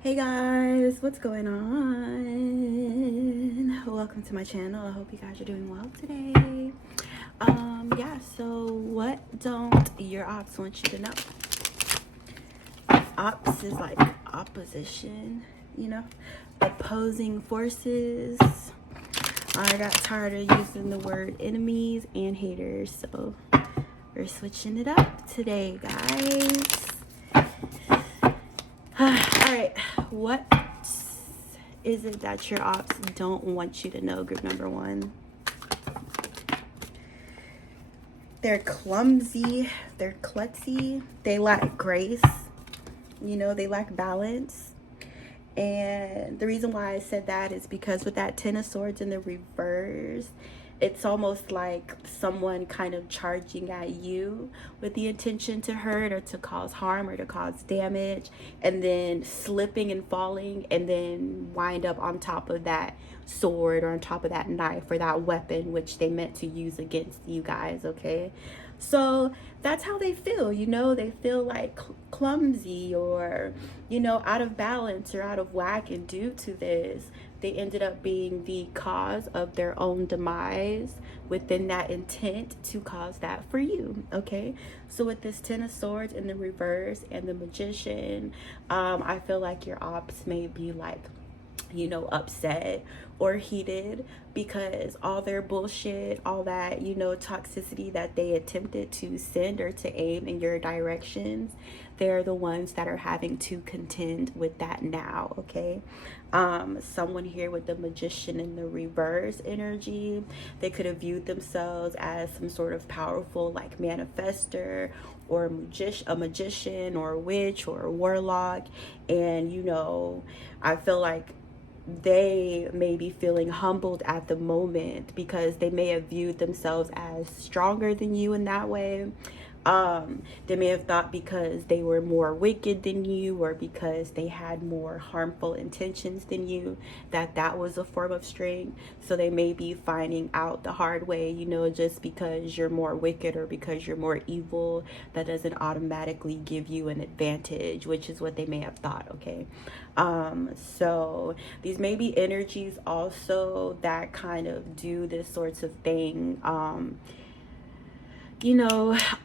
Hey guys, what's going on? Welcome to my channel. I hope you guys are doing well today. Yeah, so what don't your opps want you to know? Opps is like opposition, opposing forces. I got tired of using the word enemies and haters, so we're switching it up today, guys. Alright, what is it that your opps don't want you to know? Group number one. They're clumsy, they're klutzy, they lack grace, they lack balance. And the reason why I said that is because with that Ten of Swords in the reverse, it's almost like someone kind of charging at you with the intention to hurt or to cause harm or to cause damage, and then slipping and falling, and then wind up on top of that sword or on top of that knife or that weapon which they meant to use against you guys, okay? So that's how they feel, they feel like clumsy or, out of balance or out of whack, and due to this, they ended up being the cause of their own demise within that intent to cause that for you, okay? So with this Ten of Swords in the reverse and the Magician, I feel like your opps may be like, upset or heated because all their bullshit, all that, toxicity that they attempted to send or to aim in your directions, they're the ones that are having to contend with that now, okay? Someone here with the Magician in the reverse energy, they could have viewed themselves as some sort of powerful like manifester or a magician or a witch or a warlock, and I feel like they may be feeling humbled at the moment because they may have viewed themselves as stronger than you in that way. They may have thought because they were more wicked than you, or because they had more harmful intentions than you, that was a form of strength. So they may be finding out the hard way, just because you're more wicked or because you're more evil, that doesn't automatically give you an advantage, which is what they may have thought, okay? So these may be energies also that kind of do this sorts of thing,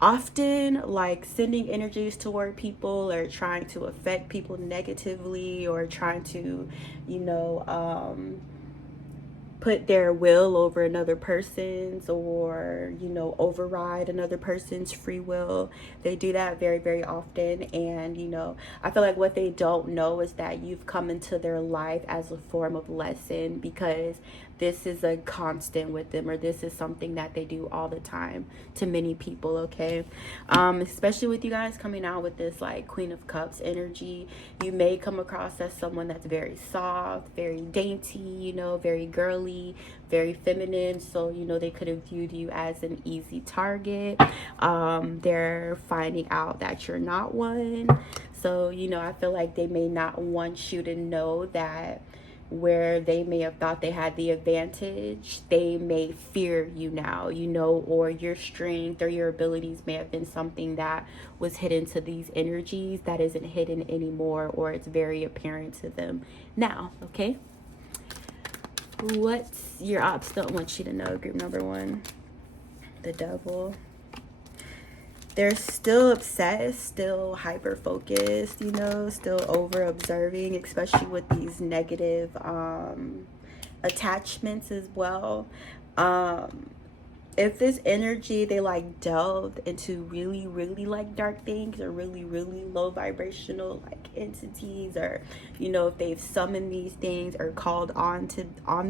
often like sending energies toward people or trying to affect people negatively, or trying to, put their will over another person's, or override another person's free will. They do that very, very often. And I feel like what they don't know is that you've come into their life as a form of lesson, because this is a constant with them, or this is something that they do all the time to many people, okay? Especially with you guys coming out with this like Queen of Cups energy, you may come across as someone that's very soft, very dainty, very girly, very feminine. So they could have viewed you as an easy target. They're finding out that you're not one. So I feel like they may not want you to know that where they may have thought they had the advantage, they may fear you now, or your strength or your abilities may have been something that was hidden to these energies that isn't hidden anymore, or it's very apparent to them now, okay? What's your opps don't want you to know? Group number one, the Devil. They're still obsessed, still hyper focused, still over observing, especially with these negative attachments as well. if this energy, they like delved into really, really like dark things, or really, really low vibrational like entities, or you know, if they've summoned these things or called on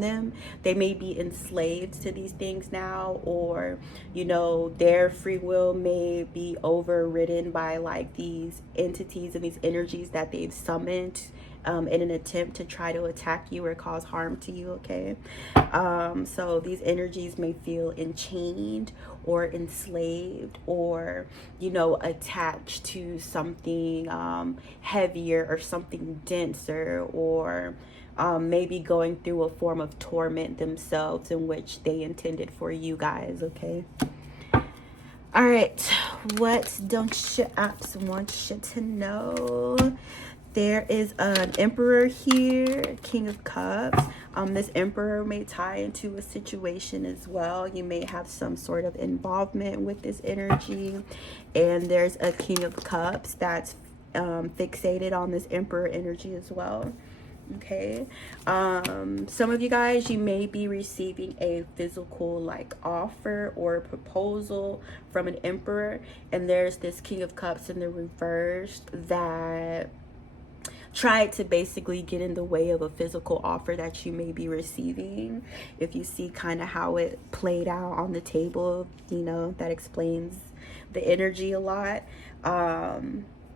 them, they may be enslaved to these things now, or you know, their free will may be overridden by like these entities and these energies that they've summoned in an attempt to try to attack you or cause harm to you, okay? So these energies may feel enchained or enslaved, or you know, attached to something heavier or something denser, or maybe going through a form of torment themselves in which they intended for you guys, okay? All right, what don't your apps want you to know? There is an Emperor here, King of Cups. This Emperor may tie into a situation as well. You may have some sort of involvement with this energy. And there's a King of Cups that's fixated on this Emperor energy as well. Okay, some of you guys, you may be receiving a physical like offer or proposal from an Emperor, and there's this King of Cups in the reverse that tried to basically get in the way of a physical offer that you may be receiving. If you see kind of how it played out on the table, you know, that explains the energy a lot.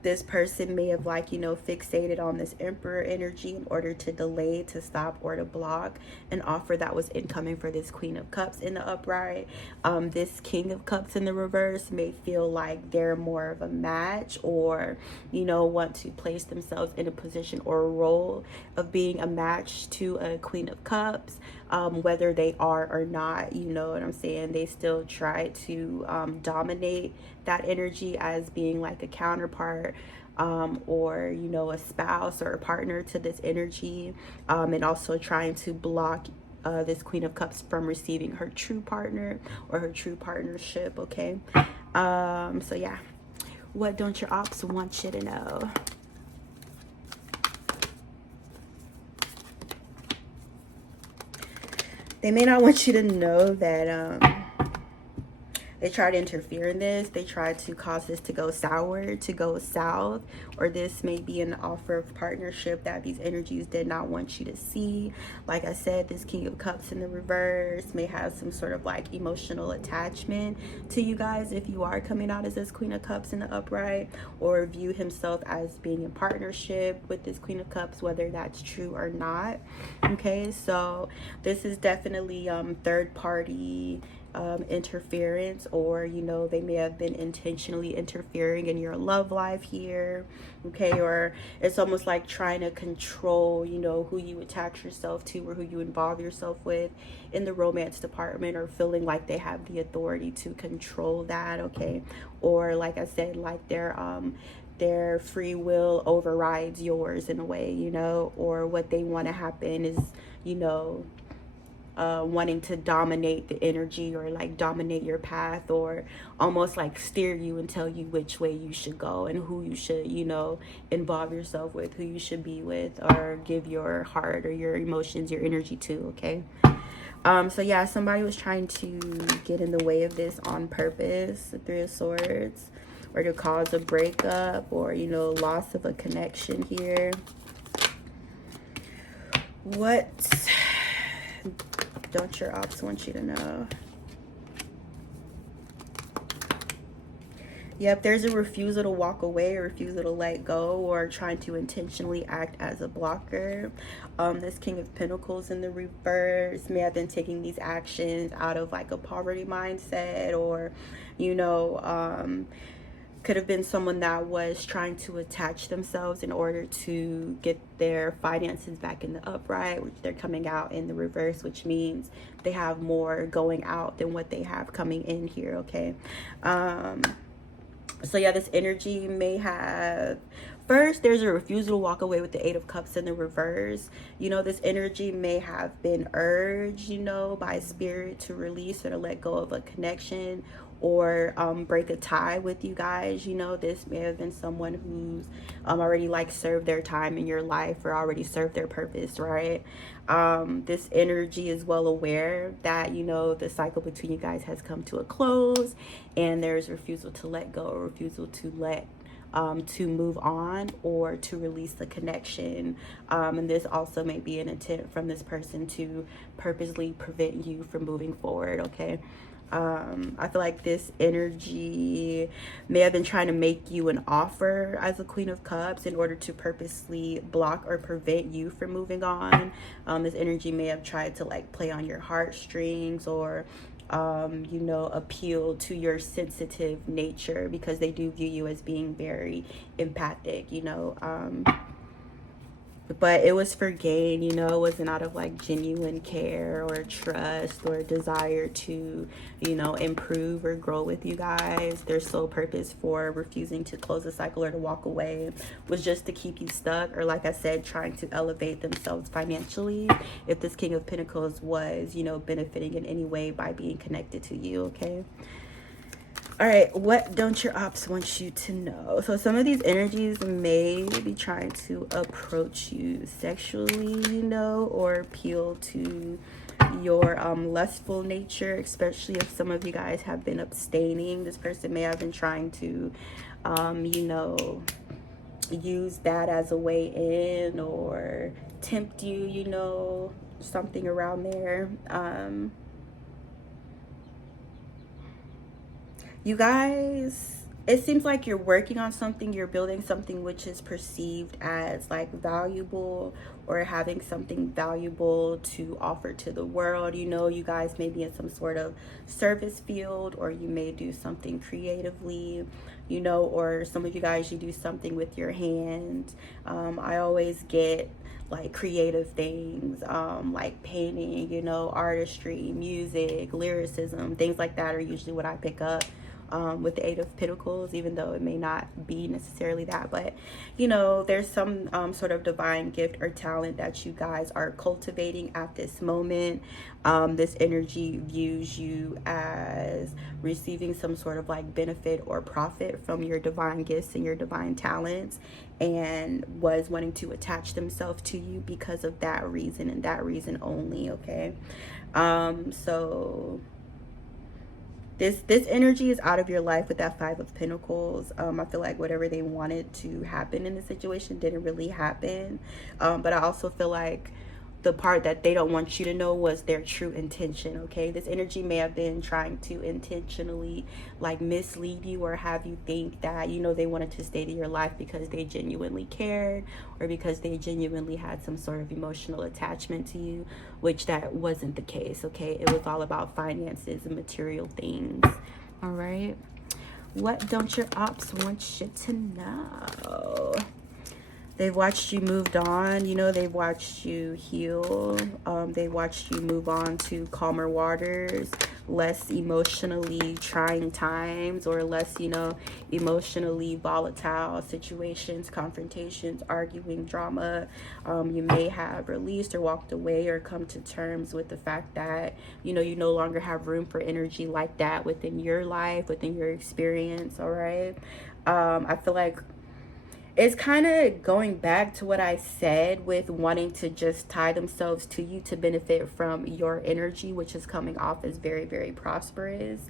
This person may have like, you know, fixated on this Emperor energy in order to delay, to stop, or to block an offer that was incoming for this Queen of Cups in the upright. This King of Cups in the reverse may feel like they're more of a match, or you know, want to place themselves in a position or a role of being a match to a Queen of Cups, whether they are or not, you know what I'm saying? They still try to dominate that energy as being like a counterpart, or you know, a spouse or a partner to this energy, and also trying to block this Queen of Cups from receiving her true partner or her true partnership, okay? So yeah, what don't your ops want you to know? They may not want you to know that they try to interfere in this. They try to cause this to go sour, to go south, or this may be an offer of partnership that these energies did not want you to see. Like I said, this King of Cups in the reverse may have some sort of like emotional attachment to you guys if you are coming out as this Queen of Cups in the upright, or view himself as being in partnership with this Queen of Cups, whether that's true or not. Okay, so this is definitely third party interference, or you know, they may have been intentionally interfering in your love life here, okay? Or it's almost like trying to control, you know, who you attach yourself to or who you involve yourself with in the romance department, or feeling like they have the authority to control that, okay? Or like I said, like their free will overrides yours in a way, you know, or what they want to happen is, you know, wanting to dominate the energy, or like dominate your path, or almost like steer you and tell you which way you should go and who you should, you know, involve yourself with, who you should be with, or give your heart or your emotions, your energy to, okay? So yeah, somebody was trying to get in the way of this on purpose, the Three of Swords, or to cause a breakup, or you know, loss of a connection here. What don't your ops want you to know? Yep, there's a refusal to walk away, a refusal to let go, or trying to intentionally act as a blocker. This King of Pentacles in the reverse may have been taking these actions out of like a poverty mindset, or you know, could have been someone that was trying to attach themselves in order to get their finances back in the upright, which they're coming out in the reverse, which means they have more going out than what they have coming in here, okay? So yeah, this energy may have, first, there's a refusal to walk away with the Eight of Cups in the reverse. You know, this energy may have been urged, you know, by spirit to release or to let go of a connection, or break a tie with you guys. You know, this may have been someone who's already like served their time in your life or already served their purpose, right? This energy is well aware that, you know, the cycle between you guys has come to a close, and there's refusal to let go, or refusal to to move on, or to release the connection. And this also may be an attempt from this person to purposely prevent you from moving forward, okay? I feel like this energy may have been trying to make you an offer as a Queen of Cups in order to purposely block or prevent you from moving on. This energy may have tried to like play on your heartstrings, or you know, appeal to your sensitive nature, because they do view you as being very empathic, you know. But it was for gain, you know. It wasn't out of like genuine care or trust or desire to, you know, improve or grow with you guys. Their sole purpose for refusing to close the cycle or to walk away was just to keep you stuck, or like I said, trying to elevate themselves financially, if this King of Pentacles was, you know, benefiting in any way by being connected to you, okay? All right, what don't your opps want you to know? So some of these energies may be trying to approach you sexually, you know, or appeal to your lustful nature, especially if some of you guys have been abstaining. This person may have been trying to, you know, use that as a way in, or tempt you, you know, something around there. You guys, it seems like you're working on something, you're building something which is perceived as like valuable, or having something valuable to offer to the world. You know, you guys may be in some sort of service field, or you may do something creatively, you know, or some of you guys, you do something with your hands. I always get like creative things, like painting, you know, artistry, music, lyricism, things like that are usually what I pick up with the Eight of Pentacles, even though it may not be necessarily that. But, you know, there's some sort of divine gift or talent that you guys are cultivating at this moment. This energy views you as receiving some sort of like benefit or profit from your divine gifts and your divine talents, and was wanting to attach themselves to you because of that reason, and that reason only, okay? So this energy is out of your life with that Five of Pentacles. I feel like whatever they wanted to happen in the situation didn't really happen. But I also feel like the part that they don't want you to know was their true intention, okay? This energy may have been trying to intentionally like mislead you, or have you think that, you know, they wanted to stay to your life because they genuinely cared, or because they genuinely had some sort of emotional attachment to you, which that wasn't the case, okay? It was all about finances and material things. All right, what don't your opps want you to know? They've watched you moved on, you know, they've watched you heal. They watched you move on to calmer waters, less emotionally trying times, or less, you know, emotionally volatile situations, confrontations, arguing, drama. You may have released or walked away, or come to terms with the fact that, you know, you no longer have room for energy like that within your life, within your experience, all right? I feel like it's kind of going back to what I said with wanting to just tie themselves to you to benefit from your energy, which is coming off as very, very prosperous.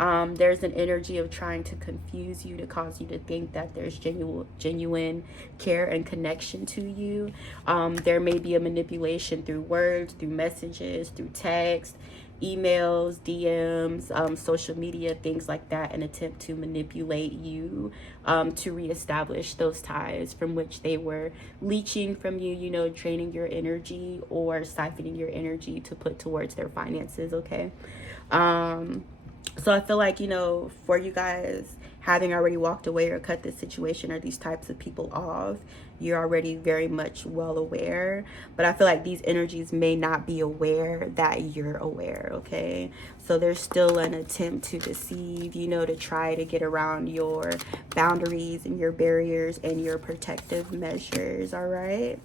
There's an energy of trying to confuse you, to cause you to think that there's genuine care and connection to you. There may be a manipulation through words, through messages, through text, emails, DMs, social media, things like that, an attempt to manipulate you, to reestablish those ties from which they were leeching from you, you know, draining your energy or siphoning your energy to put towards their finances, okay? So I feel like, you know, for you guys, having already walked away or cut this situation or these types of people off, you're already very much well aware. But I feel like these energies may not be aware that you're aware, okay? So there's still an attempt to deceive, you know, to try to get around your boundaries and your barriers and your protective measures, all right?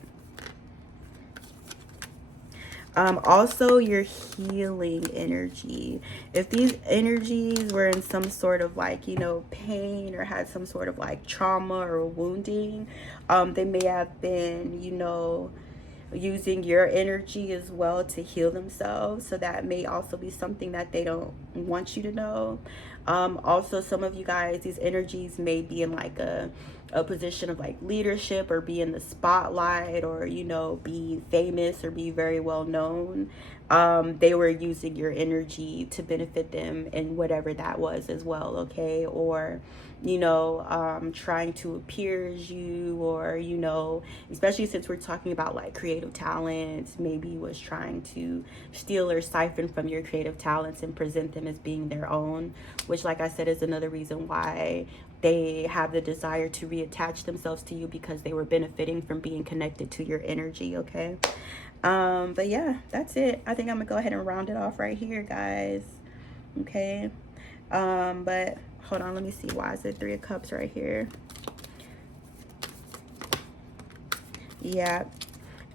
Also your healing energy. If these energies were in some sort of like, you know, pain or had some sort of like trauma or wounding, they may have been, you know, using your energy as well to heal themselves. So that may also be something that they don't want you to know. Also, some of you guys, these energies may be in like a position of like leadership or be in the spotlight or, you know, be famous or be very well known. They were using your energy to benefit them in whatever that was as well, okay? Or, you know, trying to appear as you, or, you know, especially since we're talking about like creative talents, maybe was trying to steal or siphon from your creative talents and present them as being their own, which, like I said, is another reason why they have the desire to reattach themselves to you, because they were benefiting from being connected to your energy, okay? But yeah, that's it. I think I'm gonna go ahead and round it off right here, guys. Okay. But hold on, let me see, why is it 3 of Cups right here? Yeah.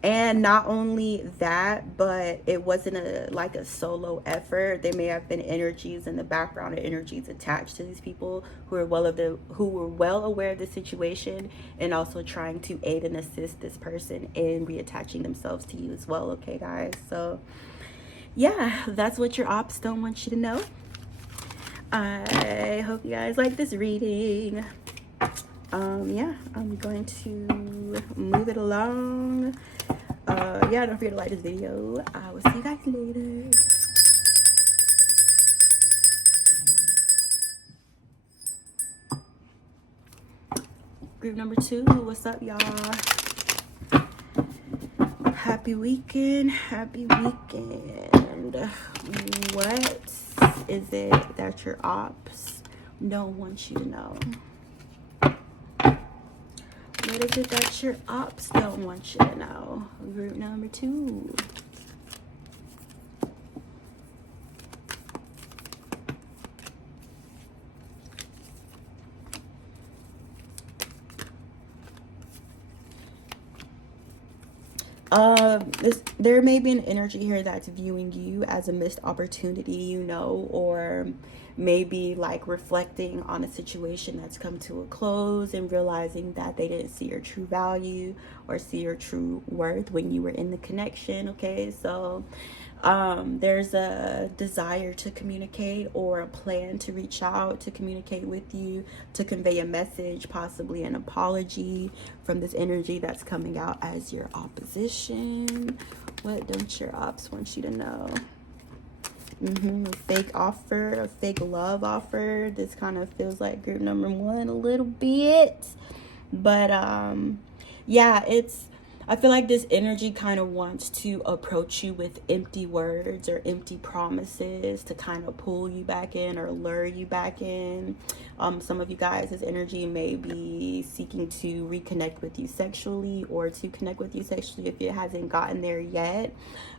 And not only that, but it wasn't like a solo effort. There may have been energies in the background, or energies attached to these people who were well aware of the situation, and also trying to aid and assist this person in reattaching themselves to you as well. Okay, guys. So yeah, that's what your ops don't want you to know. I hope you guys like this reading. Yeah, I'm going to move it along. Yeah, don't forget to like this video. I will see you guys later. Group number 2, what's up, y'all? Happy weekend, happy weekend. What is it that your ops don't want you to know? What is it that your ops don't want you to know? Group number 2. There may be an energy here that's viewing you as a missed opportunity, you know, or maybe like reflecting on a situation that's come to a close and realizing that they didn't see your true value or see your true worth when you were in the connection. Okay, so there's a desire to communicate, or a plan to reach out to communicate with you, to convey a message, possibly an apology from this energy that's coming out as your opposition. What don't your ops want you to know? A fake offer, a fake love offer. This kind of feels like group number 1 a little bit, but yeah, I feel like this energy kind of wants to approach you with empty words or empty promises to kind of pull you back in or lure you back in. Some of you guys, this energy may be seeking to reconnect with you sexually, or to connect with you sexually if it hasn't gotten there yet.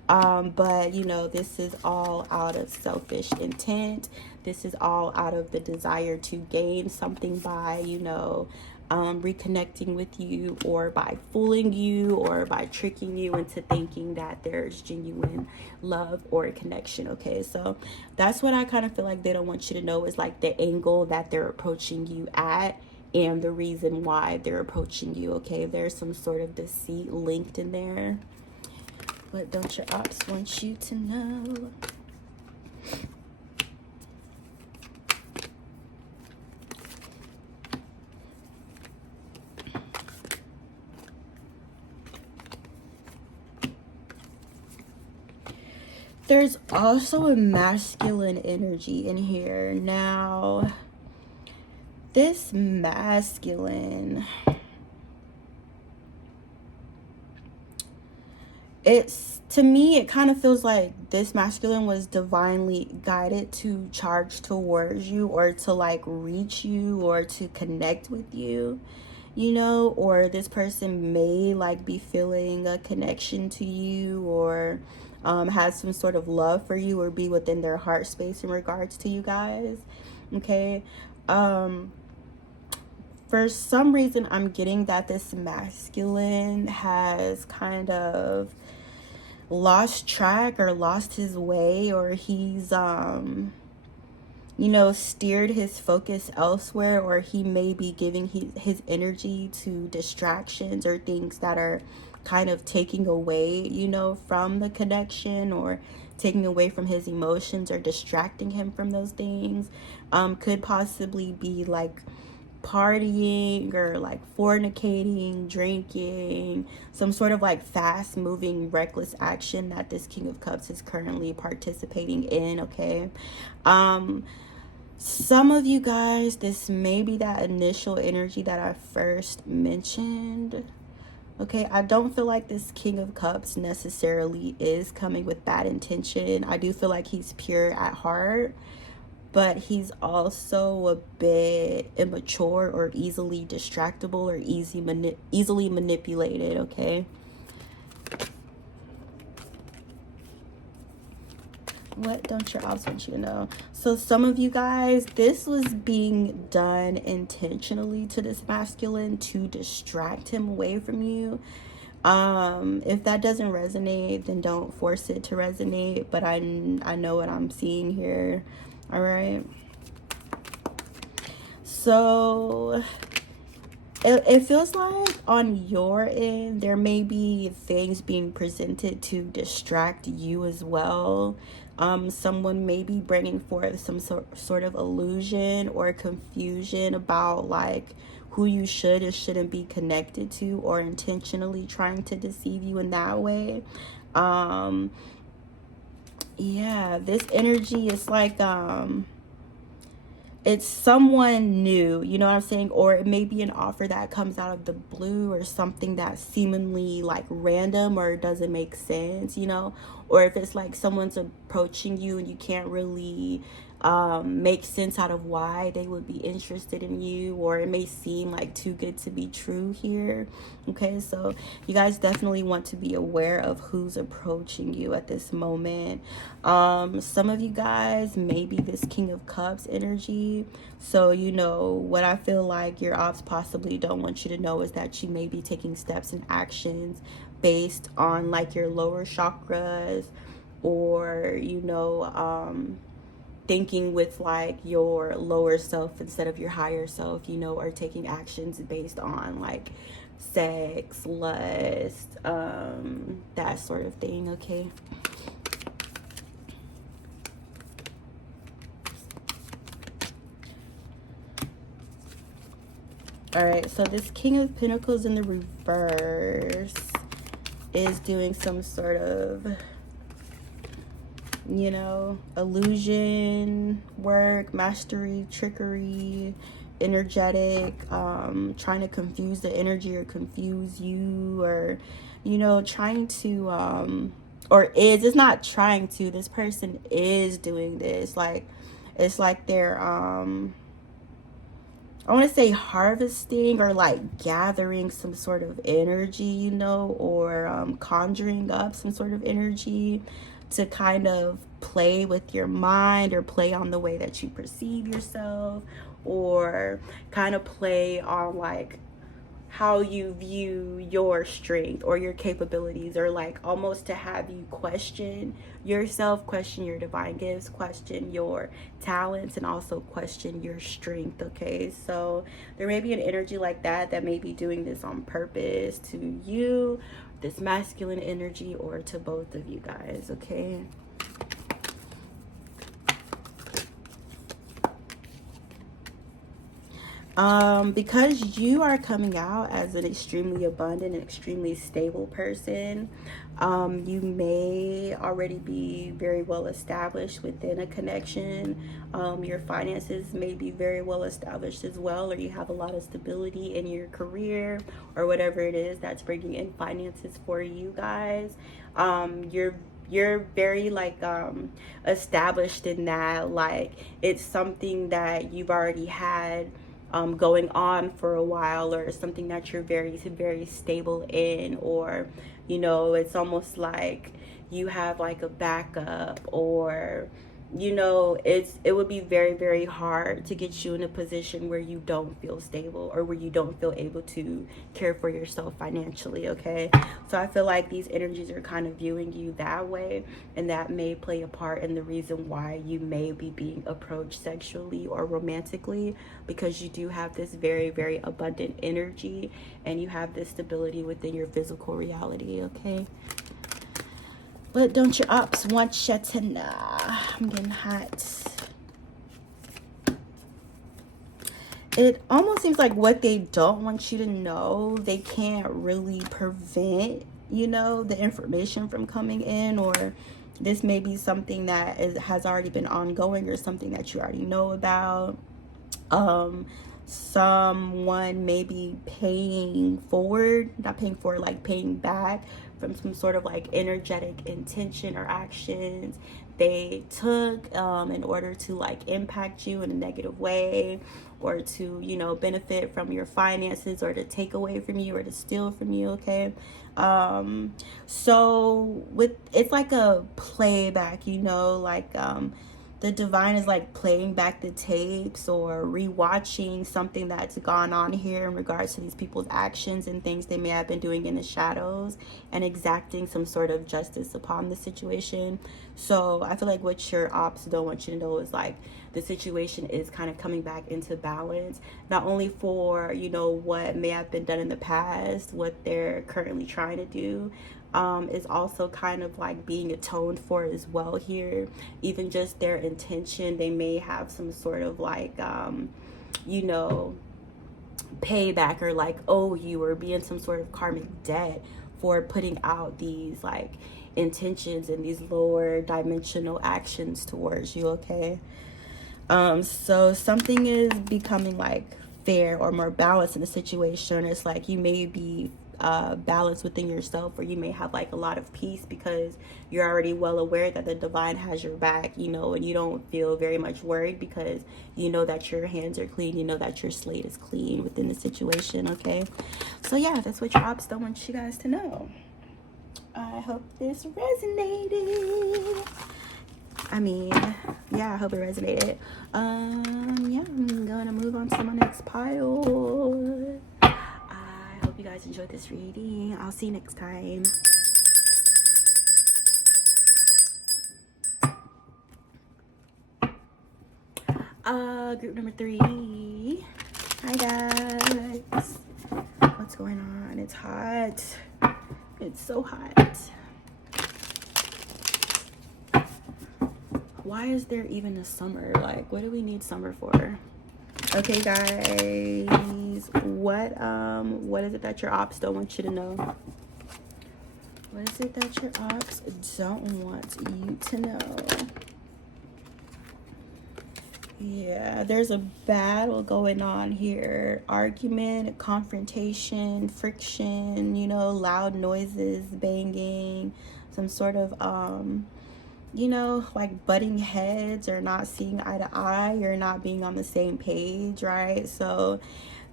But, you know, this is all out of selfish intent. This is all out of the desire to gain something by, you know, reconnecting with you, or by fooling you, or by tricking you into thinking that there's genuine love or connection. Okay, so that's what I kind of feel like they don't want you to know, is like the angle that they're approaching you at, and the reason why they're approaching you. Okay, there's some sort of deceit linked in there. What don't your ops want you to know? There's also a masculine energy in here. Now, this masculine, to me, it kind of feels like this masculine was divinely guided to charge towards you, or to like reach you, or to connect with you, you know, or this person may like be feeling a connection to you, or has some sort of love for you, or be within their heart space in regards to you guys. Okay, for some reason I'm getting that this masculine has kind of lost track or lost his way, or he's steered his focus elsewhere, or he may be giving his energy to distractions or things that are kind of taking away, from the connection, or taking away from his emotions, or distracting him from those things. Could possibly be like partying, or like fornicating, drinking, some sort of like fast moving reckless action that this King of Cups is currently participating in. Okay, some of you guys, this may be that initial energy that I first mentioned. Okay, I don't feel like this King of Cups necessarily is coming with bad intention. I do feel like he's pure at heart, but he's also a bit immature, or easily distractible, or easily manipulated. Okay, what don't your opps want you to know? So some of you guys, this was being done intentionally to this masculine to distract him away from you. If that doesn't resonate, then don't force it to resonate, but I know what I'm seeing here. All right, so it feels like on your end there may be things being presented to distract you as well. Someone may be bringing forth some sort of illusion or confusion about like who you should and shouldn't be connected to, or intentionally trying to deceive you in that way. Yeah, this energy is like it's someone new, you know what I'm saying? Or it may be an offer that comes out of the blue, or something that's seemingly like random or doesn't make sense, or if it's like someone's approaching you and you can't really make sense out of why they would be interested in you, or it may seem like too good to be true here. Okay, so you guys definitely want to be aware of who's approaching you at this moment. Some of you guys may be this King of Cups energy, so what I feel like your opps possibly don't want you to know is that you may be taking steps and actions based on like your lower chakras, or thinking with like your lower self instead of your higher self, or taking actions based on like sex, lust, that sort of thing. Okay, all right, so this King of Pentacles in the reverse is doing some sort of illusion work, mastery, trickery, energetic, trying to confuse the energy or confuse you, or trying to it's not trying to, this person is doing this, like it's like they're I want to say harvesting, or like gathering some sort of energy, or conjuring up some sort of energy to kind of play with your mind, or play on the way that you perceive yourself, or kind of play on like how you view your strength or your capabilities, or like almost to have you question yourself, question your divine gifts, question your talents, and also question your strength. Okay, so there may be an energy like that may be doing this on purpose to you, this masculine energy, or to both of you guys. Okay, because you are coming out as an extremely abundant and extremely stable person, you may already be very well established within a connection. Your finances may be very well established as well, or you have a lot of stability in your career, or whatever it is that's bringing in finances for you guys. You're very like established in that, like it's something that you've already had going on for a while, or something that you're very, very stable in, or it's almost like you have like a backup, or it would be very, very hard to get you in a position where you don't feel stable or where you don't feel able to care for yourself financially, okay? So I feel like these energies are kind of viewing you that way, and that may play a part in the reason why you may be being approached sexually or romantically, because you do have this very, very abundant energy and you have this stability within your physical reality, okay? But don't your ops want you to know? I'm getting hot. It almost seems like what they don't want you to know, they can't really prevent, the information from coming in, or this may be something that has already been ongoing or something that you already know about. Someone may be paying forward, not paying forward, like paying back from some sort of like energetic intention or actions they took in order to like impact you in a negative way, or to benefit from your finances, or to take away from you, or to steal from you, okay? So it's like a playback, like the divine is like playing back the tapes or rewatching something that's gone on here in regards to these people's actions and things they may have been doing in the shadows, and exacting some sort of justice upon the situation. So I feel like what your ops don't want you to know is like the situation is kind of coming back into balance, not only for what may have been done in the past, what they're currently trying to do, is also kind of like being atoned for as well here. Even just their intention, they may have some sort of like payback, or like owe you, or be in some sort of karmic debt for putting out these like intentions and these lower dimensional actions towards you, okay? So something is becoming like fair or more balanced in the situation. It's like you may be balanced within yourself, or you may have like a lot of peace because you're already well aware that the divine has your back, and you don't feel very much worried because you know that your hands are clean, you know that your slate is clean within the situation, okay? So yeah, that's what your ops don't want you guys to know. I hope this resonated. I hope it resonated. I'm gonna move on to my next pile. I hope you guys enjoyed this reading. I'll see you next time. Group number 3. Hi guys. What's going on? It's hot. It's so hot. Why is there even a summer? Like, what do we need summer for? Okay, guys. What is it that your ops don't want you to know? What is it that your ops don't want you to know? Yeah, there's a battle going on here. Argument, confrontation, friction, loud noises, banging, some sort of like butting heads, or not seeing eye to eye, or not being on the same page, right? So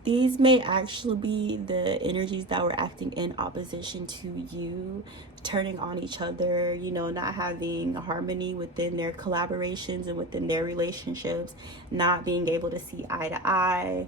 these may actually be the energies that were acting in opposition to you, turning on each other, not having harmony within their collaborations and within their relationships, not being able to see eye to eye,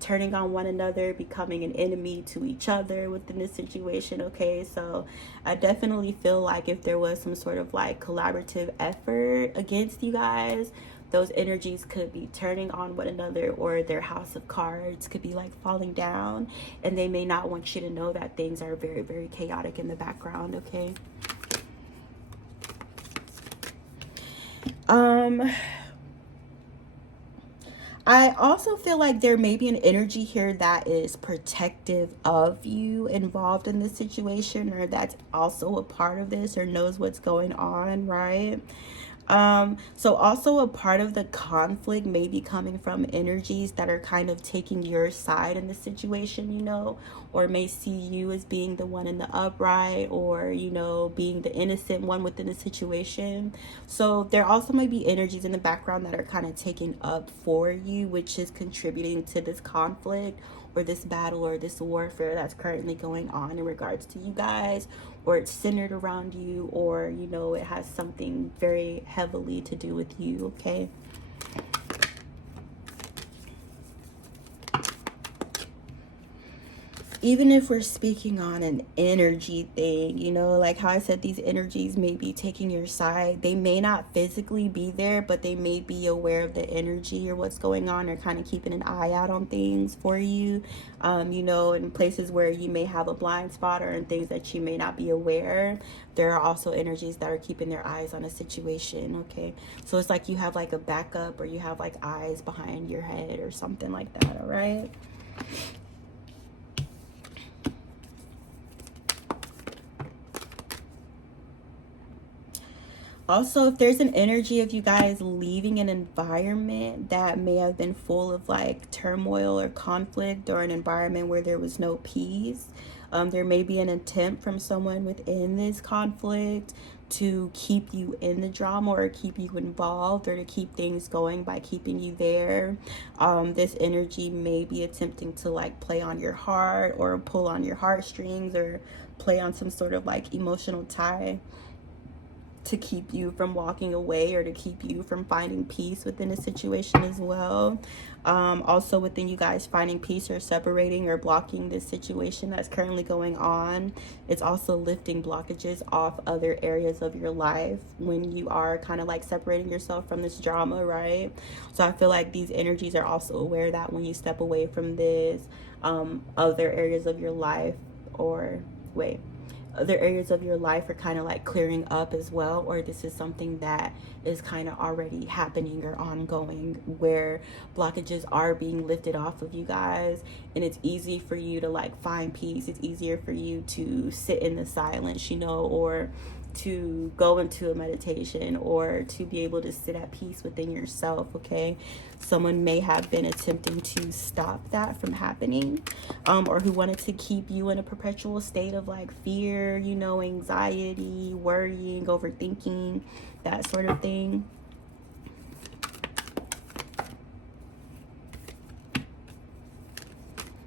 turning on one another, becoming an enemy to each other within this situation, okay? So I definitely feel like if there was some sort of like collaborative effort against you guys, those energies could be turning on one another, or their house of cards could be like falling down, and they may not want you to know that things are very, very chaotic in the background, okay? I also feel like there may be an energy here that is protective of you involved in this situation, or that's also a part of this, or knows what's going on, right? So also a part of the conflict may be coming from energies that are kind of taking your side in the situation, or may see you as being the one in the upright, or, being the innocent one within the situation. So there also might be energies in the background that are kind of taking up for you, which is contributing to this conflict, or this battle or this warfare that's currently going on in regards to you guys, or it's centered around you, or you know, it has something very heavily to do with you, okay? Even if we're speaking on an energy thing, you know, like how I said, these energies may be taking your side. They may not physically be there, but they may be aware of the energy or what's going on, or kind of keeping an eye out on things for you. You know, in places where you may have a blind spot, or in things that you may not be aware, there are also energies that are keeping their eyes on a situation, okay? So it's like you have like a backup, or you have like eyes behind your head or something like that, all right? Also, if there's an energy of you guys leaving an environment that may have been full of like turmoil or conflict, or an environment where there was no peace, there may be an attempt from someone within this conflict to keep you in the drama, or keep you involved, or to keep things going by keeping you there. This energy may be attempting to like play on your heart, or pull on your heartstrings, or play on some sort of like emotional tie to keep you from walking away, or to keep you from finding peace within a situation as well. Also within you guys finding peace, or separating or blocking this situation that's currently going on, it's also lifting blockages off other areas of your life when you are kind of like separating yourself from this drama, right? So I feel like these energies are also aware that when you step away from this, other areas of your life, or wait, other areas of your life are kind of like clearing up as well, or this is something that is kind of already happening or ongoing, where blockages are being lifted off of you guys, and it's easy for you to like find peace. It's easier for you to sit in the silence, you know, or to go into a meditation, or to be able to sit at peace within yourself, okay? Someone may have been attempting to stop that from happening, or who wanted to keep you in a perpetual state of like fear, you know, anxiety, worrying, overthinking, that sort of thing.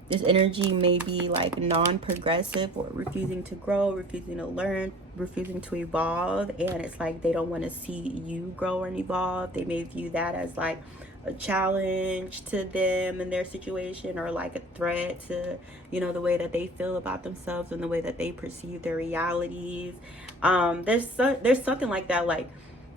This energy may be like non-progressive, or refusing to grow, refusing to learn, refusing to evolve, and it's like they don't want to see you grow and evolve. They may view that as like a challenge to them and their situation, or like a threat to, you know, the way that they feel about themselves and the way that they perceive their realities. There's something like that, like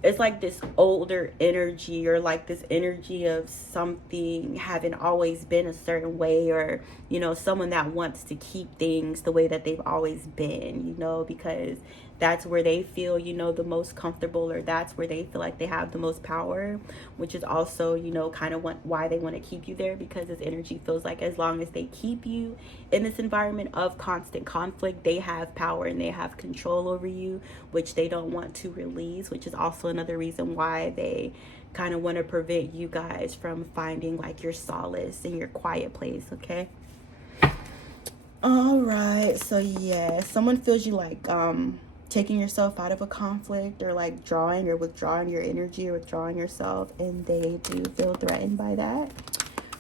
it's like this older energy, or like this energy of something having always been a certain way, or you know, someone that wants to keep things the way that they've always been, you know, because that's where they feel, you know, the most comfortable, or that's where they feel like they have the most power, which is also, you know, kind of why they want to keep you there, because this energy feels like as long as they keep you in this environment of constant conflict, they have power and they have control over you, which they don't want to release, which is also another reason why they kind of want to prevent you guys from finding like your solace in your quiet place, okay? All right, so yeah, someone feels you like taking yourself out of a conflict, or like drawing or withdrawing your energy, or withdrawing yourself, and they do feel threatened by that.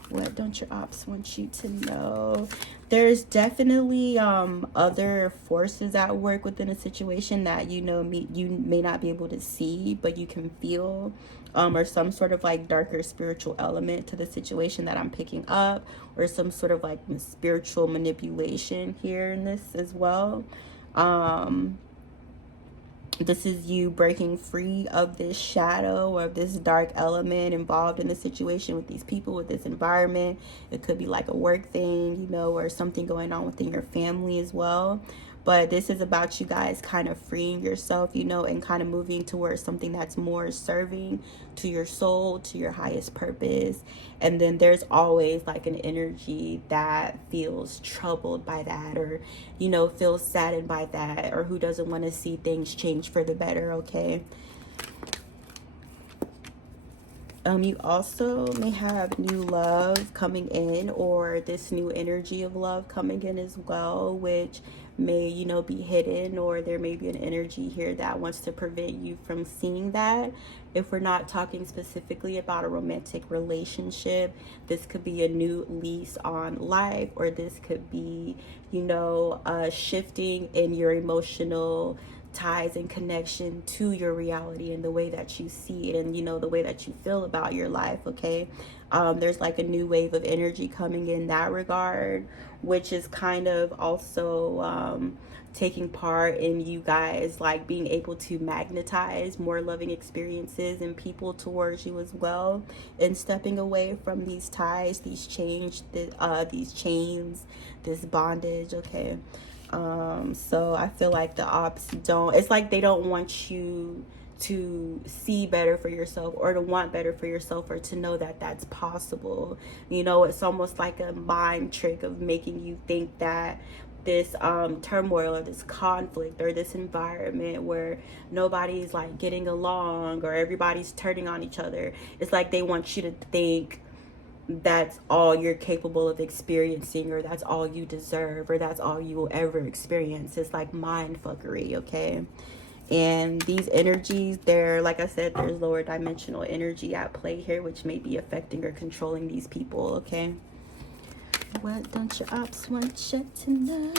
What don't your ops want you to know? There's definitely other forces at work within a situation that, you know, you may not be able to see, but you can feel, or some sort of like darker spiritual element to the situation that I'm picking up, or some sort of like spiritual manipulation here in this as well. This is you breaking free of this shadow, or this dark element involved in the situation with these people, with this environment. It could be like a work thing, you know, or something going on within your family as well. But this is about you guys kind of freeing yourself, you know, and kind of moving towards something that's more serving to your soul, to your highest purpose. And then there's always like an energy that feels troubled by that, or, you know, feels saddened by that, or who doesn't want to see things change for the better, okay? You also may have new love coming in, or this new energy of love coming in as well, which may, you know, be hidden, or there may be an energy here that wants to prevent you from seeing that. If we're not talking specifically about a romantic relationship, this could be a new lease on life, or this could be, you know, shifting in your emotional ties and connection to your reality and the way that you see it, and, you know, the way that you feel about your life. Okay, there's like a new wave of energy coming in that regard, which is kind of also taking part in you guys like being able to magnetize more loving experiences and people towards you as well, and stepping away from these ties, these chains, this bondage. Okay, so I feel like the ops don't, it's like they don't want you to see better for yourself, or to want better for yourself, or to know that that's possible. You know, it's almost like a mind trick of making you think that this turmoil, or this conflict, or this environment where nobody's like getting along, or everybody's turning on each other, it's like they want you to think that's all you're capable of experiencing, or that's all you deserve, or that's all you will ever experience. It's like mind fuckery. Okay, and these energies, they're, like I said, there's lower dimensional energy at play here, which may be affecting or controlling these people. Okay, what don't your ops want you to know?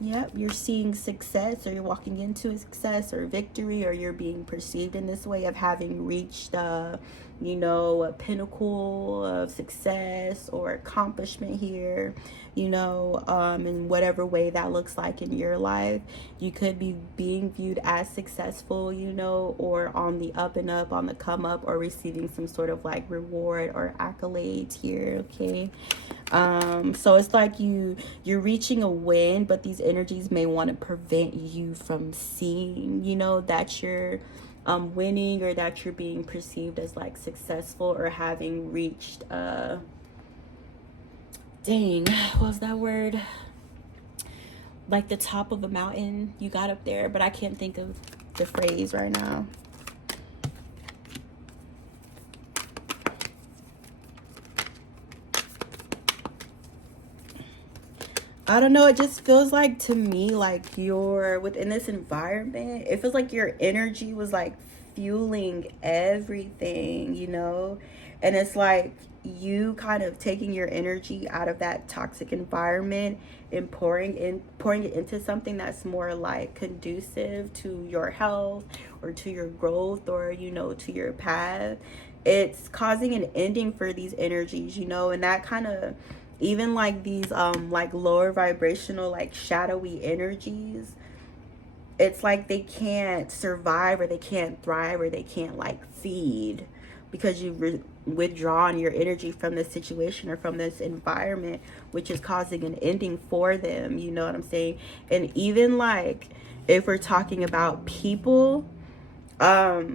Yep, you're seeing success, or you're walking into a success or victory, or you're being perceived in this way of having reached you know, a pinnacle of success or accomplishment here, you know, in whatever way that looks like in your life. You could be being viewed as successful, you know, or on the up and up, on the come up, or receiving some sort of like reward or accolades here. Okay, so it's like you're reaching a win, but these energies may want to prevent you from seeing, you know, that you're winning, or that you're being perceived as like successful, or having reached dang, what was that word, like the top of a mountain. You got up there, but I can't think of the phrase right now. I don't know, it just feels like to me like you're within this environment, it feels like your energy was like fueling everything, you know, and it's like you kind of taking your energy out of that toxic environment and pouring it into something that's more like conducive to your health, or to your growth, or, you know, to your path. It's causing an ending for these energies, you know, and that kind of, even like these like lower vibrational, like shadowy energies, it's like they can't survive, or they can't thrive, or they can't like feed, because you've withdrawn your energy from this situation, or from this environment, which is causing an ending for them. You know what I'm saying? And even like if we're talking about people, we're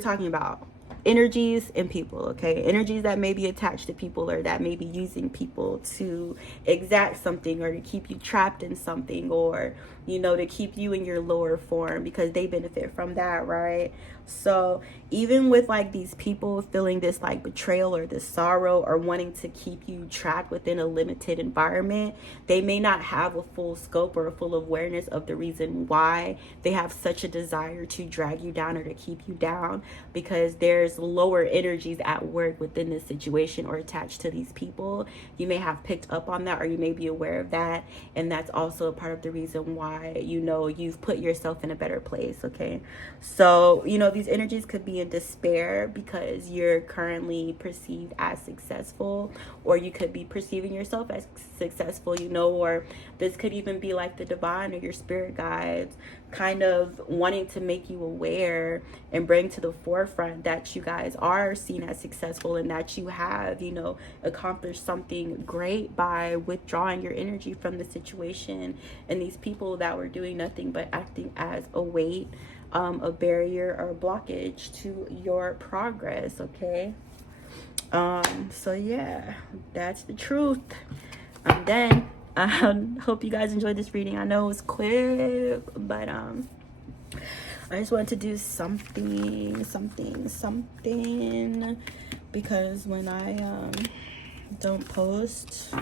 talking about energies and people. Okay, energies that may be attached to people, or that may be using people to exact something, or to keep you trapped in something, or, you know, to keep you in your lower form, because they benefit from that, right? So even with like these people feeling this like betrayal, or this sorrow, or wanting to keep you trapped within a limited environment, they may not have a full scope or a full awareness of the reason why they have such a desire to drag you down, or to keep you down, because there's lower energies at work within this situation, or attached to these people. You may have picked up on that, or you may be aware of that, and that's also a part of the reason why, you know, you've put yourself in a better place. Okay, so, you know, these energies could be in despair because you're currently perceived as successful, or you could be perceiving yourself as successful, you know, or this could even be like the divine, or your spirit guides kind of wanting to make you aware and bring to the forefront that you guys are seen as successful, and that you have, you know, accomplished something great by withdrawing your energy from the situation, and these people that were doing nothing but acting as a weight, a barrier, or a blockage to your progress. Okay, so yeah, that's the truth. I'm done. Hope you guys enjoyed this reading. I know it was quick, but I just wanted to do something, because when I don't post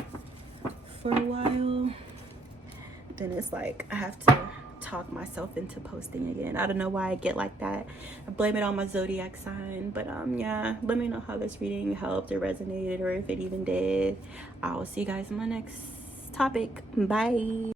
for a while, then it's like I have to talk myself into posting again. I don't know why I get like that. I blame it on my zodiac sign. But yeah, let me know how this reading helped or resonated, or if it even did. I will see you guys in my next topic. Bye.